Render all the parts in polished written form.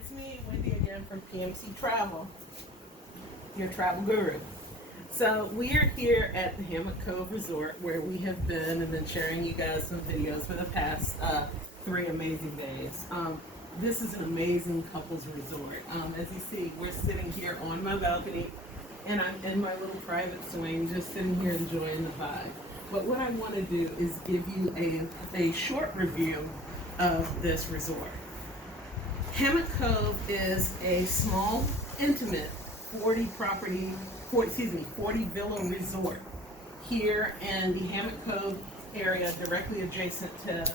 It's me, Wendy, again from PMC Travel, your travel guru. So we are here at the Hammock Cove Resort where we have been and been sharing you guys some videos for the past 3 amazing days. This is an amazing couples resort. As you see, we're sitting here on my balcony and I'm in my little private swing just sitting here enjoying the vibe. But what I want to do is give you a short review of this resort. Hammock Cove is a small, intimate 40 villa resort here in the Hammock Cove area directly adjacent to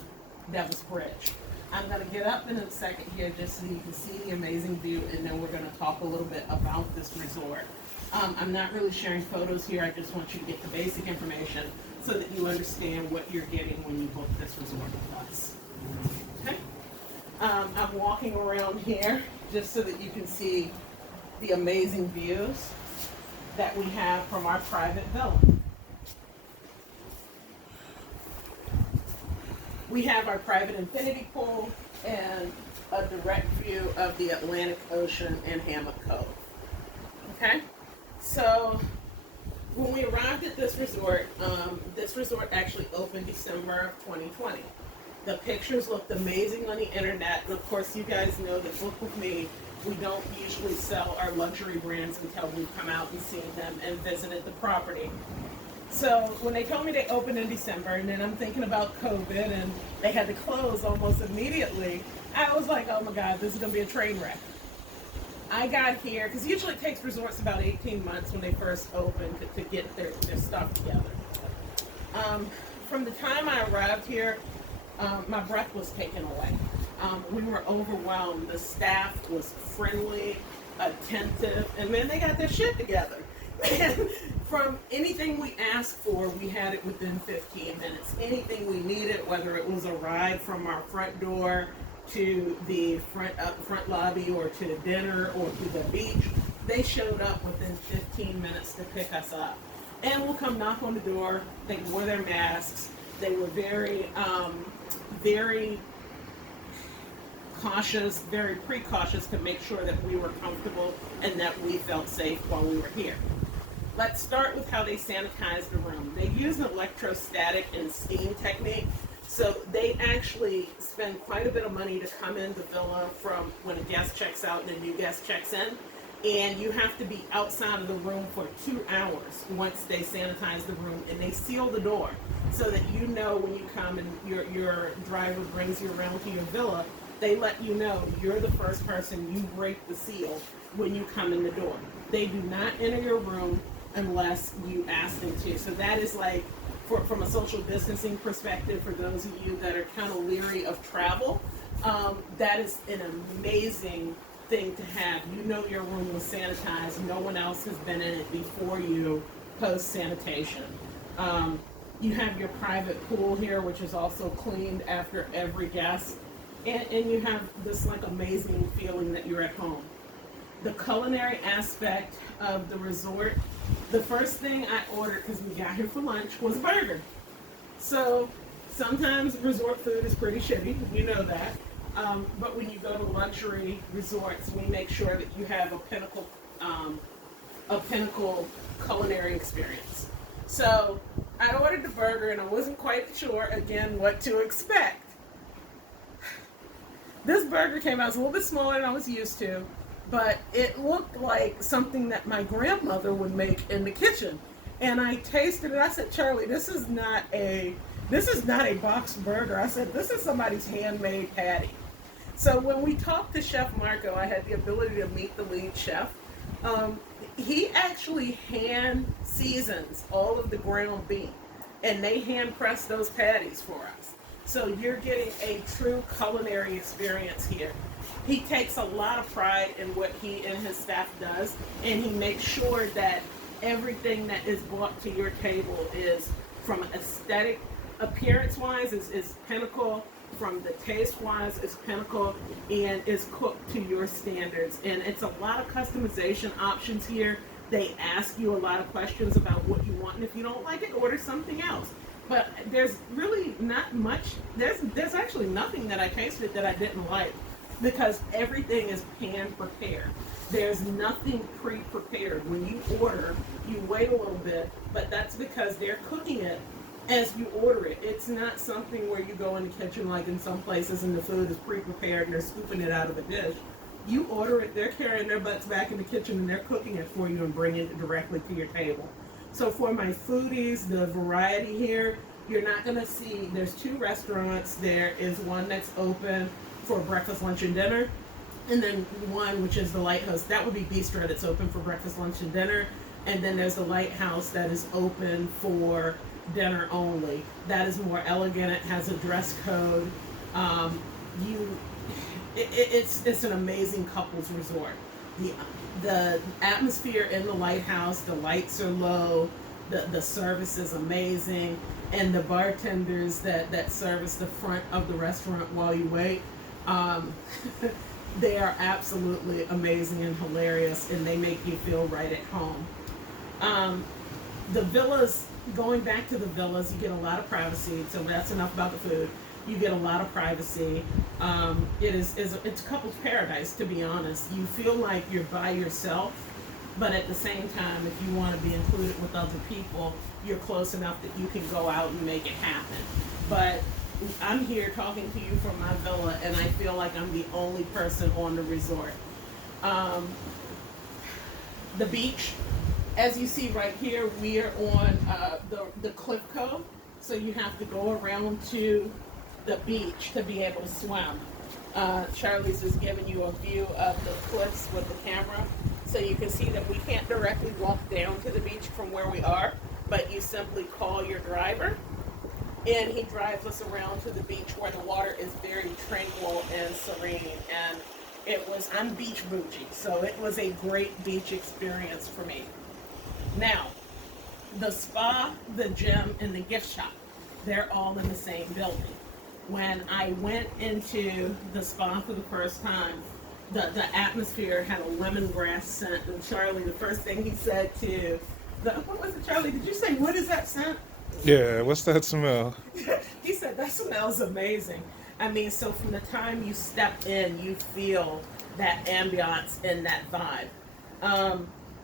Devil's Bridge. I'm going to get up in a second here just so you can see the amazing view, and then we're going to talk a little bit about this resort. I'm not really sharing photos here. I just want you to get the basic information so that you understand what you're getting when you book this resort with us. Okay? I'm walking around here just so that you can see the amazing views that we have from our private villa. We have our private infinity pool and a direct view of the Atlantic Ocean and Hammock Cove. Okay? So when we arrived at this resort actually opened December of 2020. The pictures looked amazing on the internet, and of course you guys know that Book With Me, we don't usually sell our luxury brands until we've come out and seen them and visited the property. So when they told me they opened in December, and then I'm thinking about COVID and they had to close almost immediately, I was like, oh my God, this is going to be a train wreck. I got here, because usually it takes resorts about 18 months when they first open to get their stuff together. From the time I arrived here, my breath was taken away. We were overwhelmed. The staff was friendly, attentive, and man, they got their shit together. Man, from anything we asked for, we had it within 15 minutes. Anything we needed, whether it was a ride from our front door to the front lobby or to dinner or to the beach, they showed up within 15 minutes to pick us up. And we'll come knock on the door. They wore their masks. They were very cautious, very precautious to make sure that we were comfortable and that we felt safe while we were here. Let's start with how they sanitize the room. They use an electrostatic and steam technique, so they actually spend quite a bit of money to come in the villa from when a guest checks out and a new guest checks in, and you have to be outside of the room for 2 hours once they sanitize the room, and they seal the door so that you know when you come and your driver brings you around to your villa, they let you know you're the first person, you break the seal when you come in the door. They do not enter your room unless you ask them to. So that is like, from a social distancing perspective, for those of you that are kind of leery of travel, that is an amazing thing to have. You know your room was sanitized. No one else has been in it before you post sanitation. You have your private pool here, which is also cleaned after every guest. And you have this like amazing feeling that you're at home. The culinary aspect of the resort, the first thing I ordered, because we got here for lunch, was a burger. So sometimes resort food is pretty shitty, you know that. But when you go to luxury resorts, we make sure that you have a pinnacle culinary experience. So I ordered the burger and I wasn't quite sure, again, what to expect. This burger came out, it was a little bit smaller than I was used to, but it looked like something that my grandmother would make in the kitchen. And I tasted it, I said, Charlie, this is not a boxed burger. I said, this is somebody's handmade patty. So when we talked to Chef Marco, I had the ability to meet the lead chef. He actually hand seasons all of the ground beef, and they hand press those patties for us. So you're getting a true culinary experience here. He takes a lot of pride in what he and his staff does, and he makes sure that everything that is brought to your table is, from aesthetic appearance-wise, is pinnacle, from the taste-wise is pinnacle, and is cooked to your standards. And it's a lot of customization options here. They ask you a lot of questions about what you want, and if you don't like it, order something else. But there's really not much, there's actually nothing that I tasted that I didn't like. because everything is pan prepared. There's nothing pre-prepared. When you order, you wait a little bit, but that's because they're cooking it as you order it. It's not something where you go in the kitchen like in some places and the food is pre-prepared and they're scooping it out of a dish. You order it, they're carrying their butts back in the kitchen and they're cooking it for you and bringing it directly to your table. So for my foodies, the variety here, you're not going to see, there's 2 restaurants. There is one that's open for breakfast, lunch, and dinner. And then one, which is the Lighthouse, that would be Bistro, that's open for breakfast, lunch, and dinner. And then there's the Lighthouse that is open for dinner only. That is more elegant. It has a dress code. It's an amazing couples resort. The atmosphere in the Lighthouse, the lights are low, the service is amazing, and the bartenders that service the front of the restaurant while you wait, they are absolutely amazing and hilarious, and they make you feel right at home. The villas, going back to the villas, you get a lot of privacy, so that's enough about the food. You get a lot of privacy. It's a couple's paradise, to be honest. You feel like you're by yourself, but at the same time, if you want to be included with other people, you're close enough that you can go out and make it happen. But I'm here talking to you from my villa, and I feel like I'm the only person on the resort. The beach, as you see right here, we are on the cliff cove, so you have to go around to the beach to be able to swim. Charlie's is giving you a view of the cliffs with the camera, so you can see that we can't directly walk down to the beach from where we are, but you simply call your driver, and he drives us around to the beach where the water is very tranquil and serene. And I'm beach bougie, so it was a great beach experience for me. Now, the spa, the gym, and the gift shop, they're all in the same building. When I went into the spa for the first time, the atmosphere had a lemongrass scent, and Charlie, the first thing he said to what was it, Charlie? Did you say, what is that scent? Yeah, what's that smell? He said, that smells amazing. I mean, so from the time you step in, you feel that ambiance and that vibe.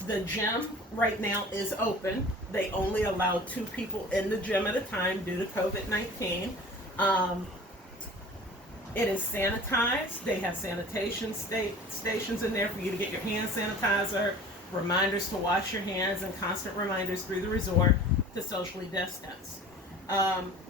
The gym right now is open. They only allow 2 people in the gym at a time due to COVID-19. It is sanitized. They have sanitation stations in there for you to get your hand sanitizer, reminders to wash your hands, and constant reminders through the resort to socially distance.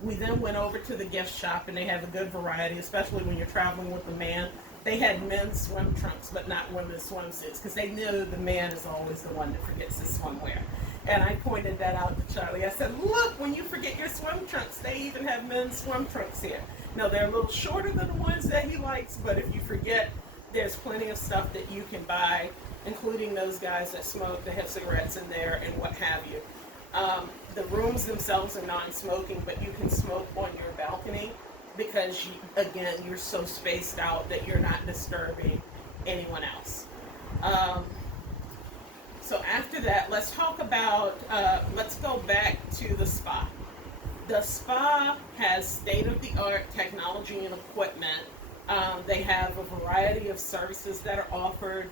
We then went over to the gift shop, and they have a good variety, especially when you're traveling with a man. They had men's swim trunks, but not women's swimsuits, because they knew the man is always the one that forgets his swimwear. And I pointed that out to Charlie. I said, look, when you forget your swim trunks, they even have men's swim trunks here. Now, they're a little shorter than the ones that he likes, but if you forget, there's plenty of stuff that you can buy, including those guys that smoke, that have cigarettes in there, and what have you. The rooms themselves are non-smoking, but you can smoke on your balcony because, again, you're so spaced out that you're not disturbing anyone else. So after that, let's talk about, let's go back to the spa. The spa has state-of-the-art technology and equipment. They have a variety of services that are offered.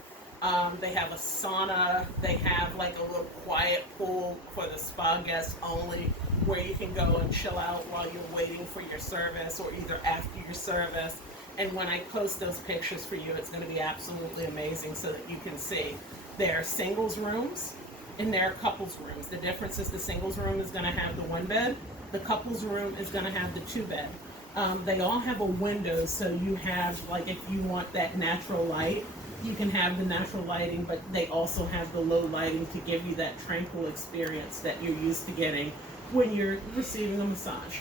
They have a sauna. They have like a little quiet pool for the spa guests only, where you can go and chill out while you're waiting for your service or either after your service. And when I post those pictures for you, it's going to be absolutely amazing so that you can see. There are singles rooms and there are couples rooms. The difference is the singles room is going to have the 1 bed. The couples room is going to have the 2 bed. They all have a window, so you have, like, if you want that natural light, you can have the natural lighting, but they also have the low lighting to give you that tranquil experience that you're used to getting when you're receiving a massage.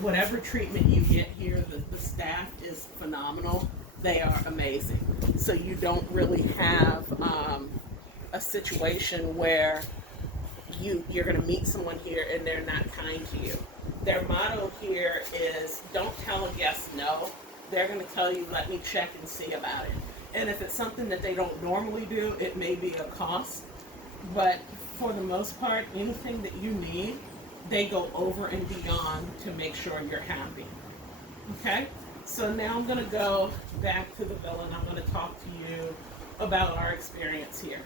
Whatever treatment you get here, the staff is phenomenal. They are amazing. So you don't really have a situation where you're going to meet someone here and they're not kind to you. Their motto here is, don't tell a guest no. They're going to tell you, let me check and see about it. And if it's something that they don't normally do, it may be a cost. But for the most part, anything that you need, they go over and beyond to make sure you're happy. Okay? So now I'm going to go back to the villa and I'm going to talk to you about our experience here.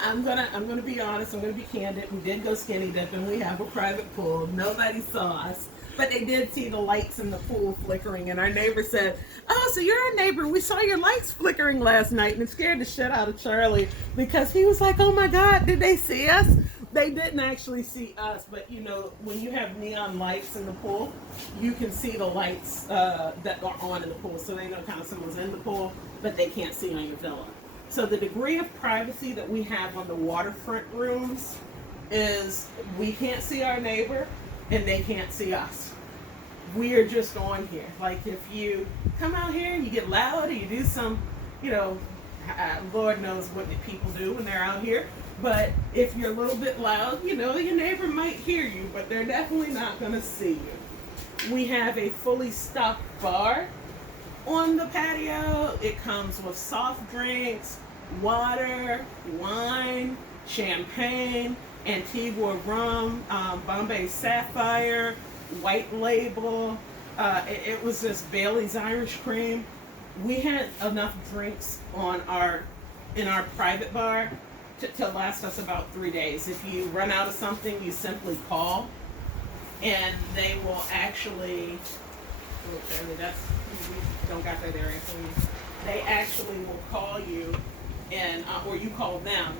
I'm gonna be honest. I'm gonna be candid. We did go skinny dipping. We have a private pool. Nobody saw us, but they did see the lights in the pool flickering. And our neighbor said, "Oh, so you're a neighbor? We saw your lights flickering last night," and it scared the shit out of Charlie because he was like, "Oh my God, did they see us?" They didn't actually see us, but you know, when you have neon lights in the pool, you can see the lights that are on in the pool. So they know kind of someone's in the pool, but they can't see on your villa. So the degree of privacy that we have on the waterfront rooms is we can't see our neighbor and they can't see us. We are just on here. Like if you come out here and you get loud or you do some, you know, Lord knows what the people do when they're out here. But if you're a little bit loud, you know, your neighbor might hear you, but they're definitely not going to see you. We have a fully stocked bar on the patio. It comes with soft drinks, water, wine, champagne, Antigua rum, Bombay Sapphire, white label. It was just Bailey's Irish Cream. We had enough drinks in our private bar to last us about 3 days. If you run out of something, you simply call, and they will actually. Don't got that area, please. They actually will call you, and or you call them,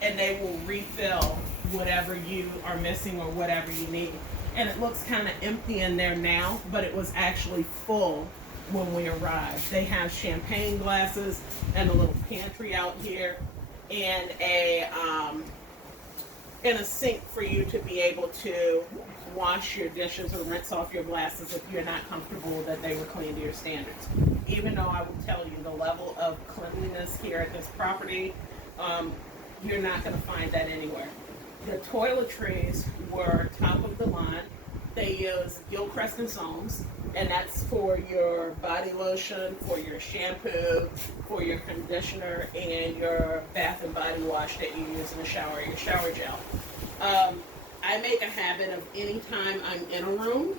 and they will refill whatever you are missing or whatever you need. And it looks kind of empty in there now, but it was actually full when we arrived. They have champagne glasses and a little pantry out here, and a sink for you to be able to wash your dishes or rinse off your glasses if you're not comfortable that they were clean to your standards. Even though I will tell you the level of cleanliness here at this property, you're not going to find that anywhere. The toiletries were top of the line. They use Gilchrist and Soames, and that's for your body lotion, for your shampoo, for your conditioner, and your bath and body wash that you use in the shower, your shower gel. I make a habit of anytime I'm in a room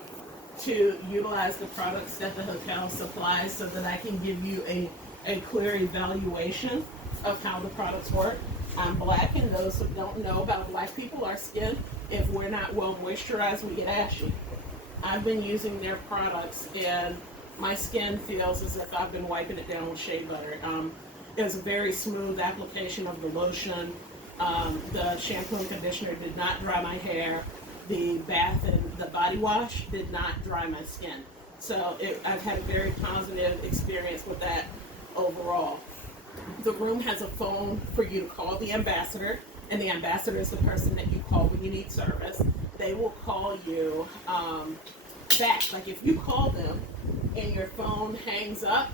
to utilize the products that the hotel supplies so that I can give you a clear evaluation of how the products work. I'm black, and those who don't know about black people, our skin, if we're not well moisturized, we get ashy. I've been using their products, and my skin feels as if I've been wiping it down with shea butter. It was a very smooth application of the lotion. The shampoo and conditioner did not dry my hair. The bath and the body wash did not dry my skin. So I've had a very positive experience with that overall. The room has a phone for you to call the ambassador, and the ambassador is the person that you call when you need service. They will call you back. Like if you call them and your phone hangs up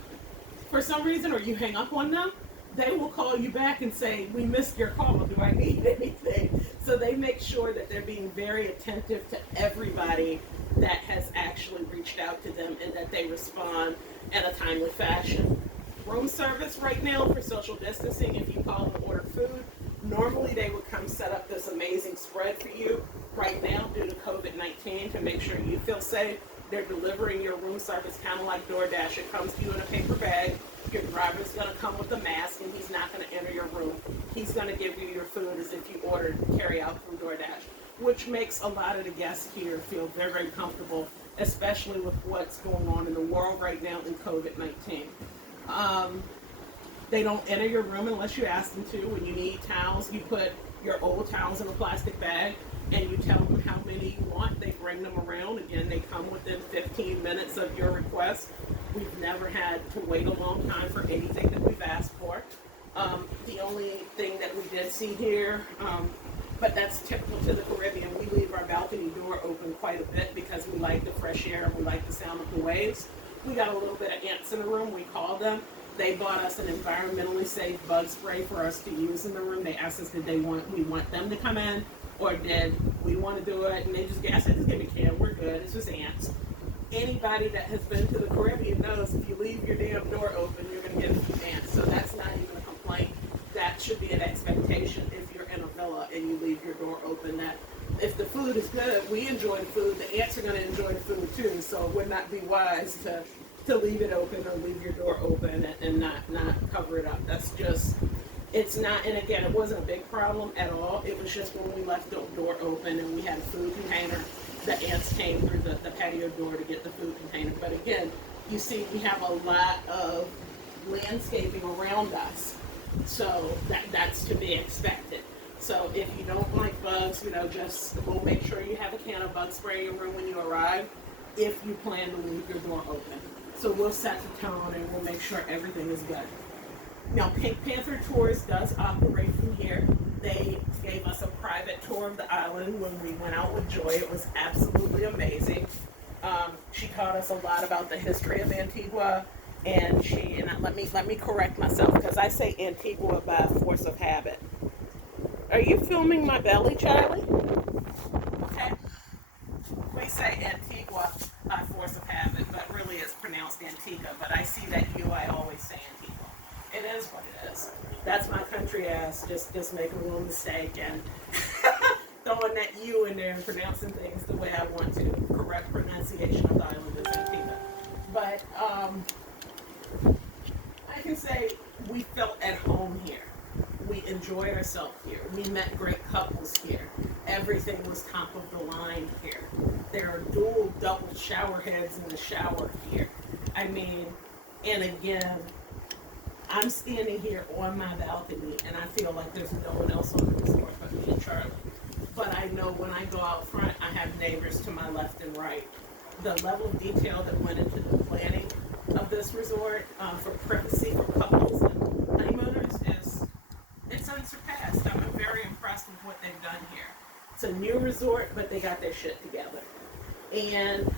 for some reason, or you hang up on them, they will call you back and say, "We missed your call. Do I need anything?" So they make sure that they're being very attentive to everybody that has actually reached out to them, and that they respond in a timely fashion. Room service right now for social distancing, if you call and order food, normally they would come set up this amazing spread for you. Right now, due to COVID-19, to make sure you feel safe, they're delivering your room service kind of like DoorDash. It comes to you in a paper bag. Your driver's going to come with a mask, and he's not going to enter your room. He's going to give you your food as if you ordered carry out from DoorDash, which makes a lot of the guests here feel very, very comfortable, especially with what's going on in the world right now in COVID-19. They don't enter your room unless you ask them to. When you need towels, you put your old towels in a plastic bag, and you tell them how many you want. They bring them around. Again, they come within 15 minutes of your request. We've never had to wait a long time for anything that we've asked for. The only thing that we did see here, but that's typical to the Caribbean, we leave our balcony door open quite a bit because we like the fresh air and we like the sound of the waves. We got a little bit of ants in the room. We called them. They bought us an environmentally safe bug spray for us to use in the room. They asked us, we want them to come in, or did we want to do it? And I said, just give me a can. We're good. It's just ants. Anybody that has been to the Caribbean knows if you leave your damn door open, you're going to get a few ants. So that's not even a complaint. That should be an expectation if you're in a villa and you leave your door open. That if the food is good, we enjoy the food. The ants are going to enjoy the food too, so it would not be wise to leave it open or leave your door open and not cover it up. That's just, it's not, and again, it wasn't a big problem at all. It was just when we left the door open and we had a food container, the ants came through the patio door to get the food container. But again, you see we have a lot of landscaping around us, so that's to be expected. So if you don't like bugs, just we'll make sure you have a can of bug spray in your room when you arrive if you plan to leave your door open. So we'll set the tone and we'll make sure everything is good. Now, Pink Panther Tours does operate from here. They gave us a private tour of the island when we went out with Joy. It was absolutely amazing. She taught us a lot about the history of Antigua, and let me correct myself because I say Antigua by force of habit. Are you filming my belly, Charlie? Okay. We say Antigua by force of habit, but really it's pronounced Antigua. But I see that I always say Antigua. It is what it is. That's my country ass just making a little mistake and throwing that U in there and pronouncing things the way I want to. Correct pronunciation of the island is Antigua. But I can say we felt at home here. We enjoyed ourselves here. We met great couples here. Everything was top of the line here. There are double shower heads in the shower here. I mean, and again, I'm standing here on my balcony and I feel like there's no one else on the resort but me and Charlie. But I know when I go out front, I have neighbors to my left and right. The level of detail that went into the planning of this resort for privacy for couples and honeymooners it's unsurpassed. I'm very impressed with what they've done here. It's a new resort, but they got their shit together. And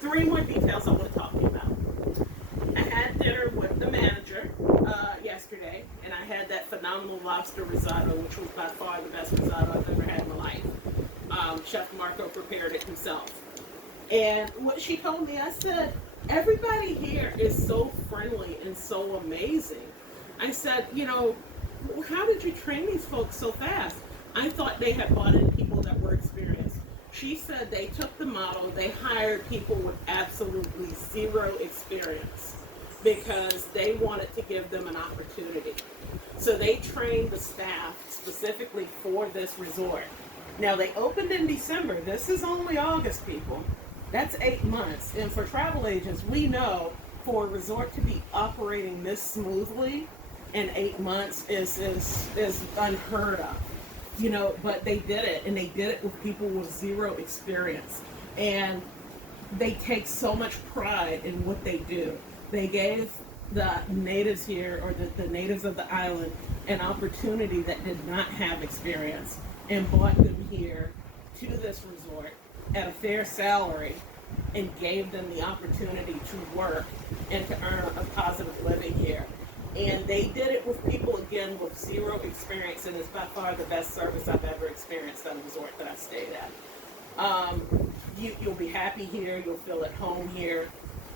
3 more details I want to talk to you about. I had dinner with the manager yesterday, and I had that phenomenal lobster risotto, which was by far the best risotto I've ever had in my life. Chef Marco prepared it himself. And what she told me, I said, everybody here is so friendly and so amazing. I said, how did you train these folks so fast? I thought they had brought in people that were experienced. She said they took the model, they hired people with absolutely zero experience because they wanted to give them an opportunity. So they trained the staff specifically for this resort. Now they opened in December. This is only August, people. That's 8 months. And for travel agents, we know for a resort to be operating this smoothly in 8 months is unheard of. But they did it, and they did it with people with zero experience. And they take so much pride in what they do. They gave the natives here, or the natives of the island, an opportunity that did not have experience and brought them here to this resort at a fair salary and gave them the opportunity to work and to earn a positive living here. And they did it with people, again, with zero experience, and it's by far the best service I've ever experienced at a resort that I stayed at. You'll be happy here. You'll feel at home here.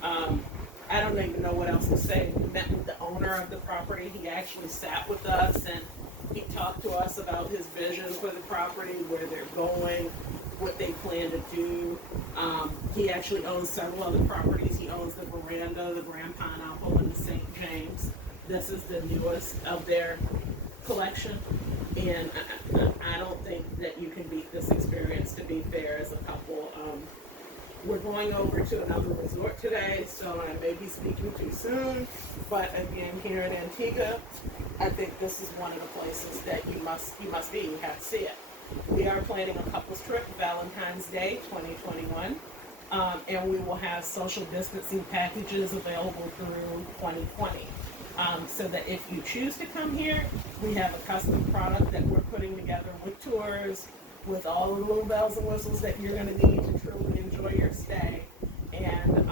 I don't even know what else to say. We met with the owner of the property. He actually sat with us, and he talked to us about his vision for the property, where they're going, what they plan to do. He actually owns several other properties. He owns the Veranda, the Grand Pineapple, and the St. James. This is the newest of their collection, and I don't think that you can beat this experience, to be fair, as a couple. We're going over to another resort today, so I may be speaking too soon, but again, here in Antigua, I think this is one of the places that you must be. You have to see it. We are planning a couples trip, Valentine's Day 2021, and we will have social distancing packages available through 2020. So that if you choose to come here, we have a custom product that we're putting together with tours, with all the little bells and whistles that you're going to need to truly enjoy your stay. And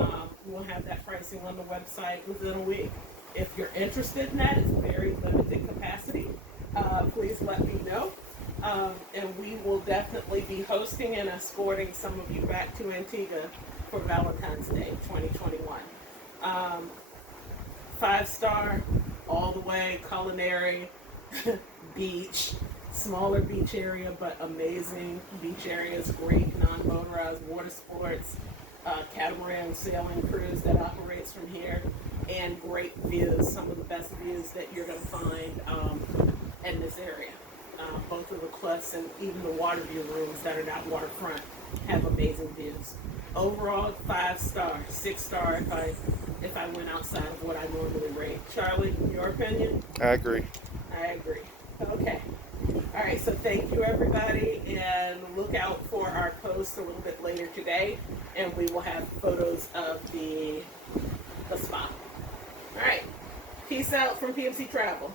we'll have that pricing on the website within a week. If you're interested in that, it's very limited capacity. Please let me know. And we will definitely be hosting and escorting some of you back to Antigua for Valentine's Day 2021. 5-star, all the way, culinary, beach, smaller beach area, but amazing beach areas, great non-motorized water sports, catamaran sailing cruise that operates from here, and great views, some of the best views that you're going to find in this area. Both of the cliffs and even the water view rooms that are not waterfront have amazing views. Overall, 5-star, 6-star if I went outside of what I normally rate. Charlie, your opinion? I agree. I agree. Okay. All right, so thank you, everybody, and look out for our post a little bit later today, and we will have photos of the spot. All right. Peace out from PMC Travel.